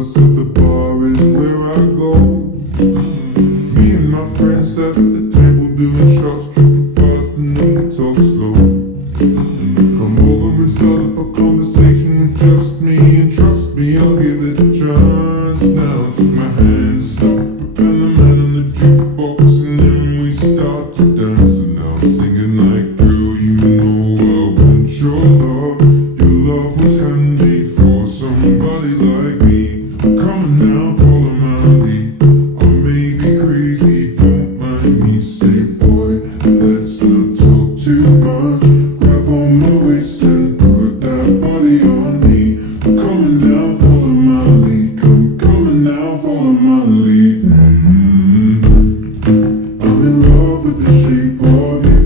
lover, so the bar is where I go. Me and my friends sat at the table doing shots, tripping fast and then we talk slow. And we come over and start up a conversation with just me, and trust me, I'll give it a chance. Now take my hand, stop, and the man on the jukebox, and then we start to dance. And now I'm singing like, girl, you know I want your love. Your love was handmade for somebody like me. Come on now, follow my lead. I may be crazy, don't mind me. Say, boy, let's not talk too much. Grab on my waist and put that body on me. Come on now, follow my lead. Come on now, follow my lead. I'm in love with the shape of you.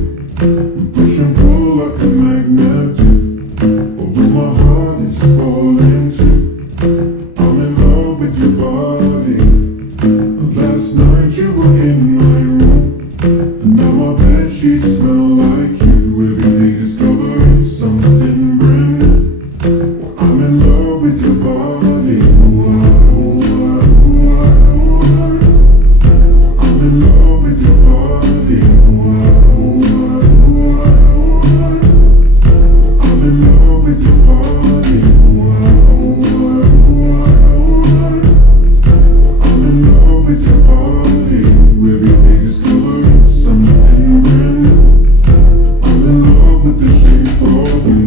We push and pull like a magnet do. Although my heart is falling too. I'm in love with your body. Last night you were in my room, and now my bedsheets smell like you. Every day discovering something brand new. I'm in love with your body. I'm in love with your body. I'm in love with your body. I'm in love with your body. Every day discovering something brand new. I'm in love with the shape of you.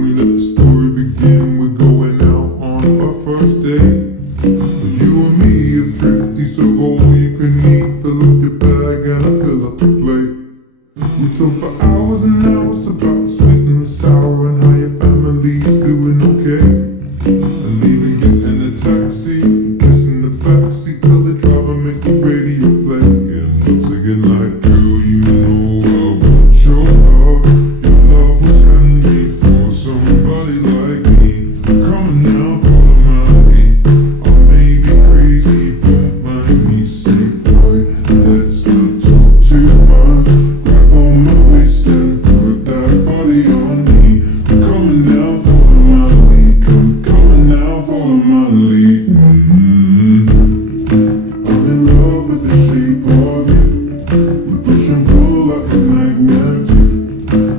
We let the story begin. We're going out on our first date. You and me is thrifty, so all you can eat. Fill up your bag and I fill up the plate. We talk for hours and hours about the sweet and the sour and how your family's doing okay. And even getting a taxi, kissing the backseat, tell the driver make the radio play. And I'm singing like, girl, you know I want your love. Your love was handmade for somebody like me. Come on now, follow my lead. I may be crazy, don't mind me. Say, boy, let's not talk too much. Grab on my waist and put that body on me. Come on now, follow my lead. Come on now, follow my lead. I'm in love with the shape of you. We push and pull like a magnet do.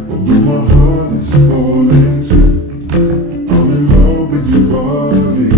Although my heart is falling too. I'm in love with your body.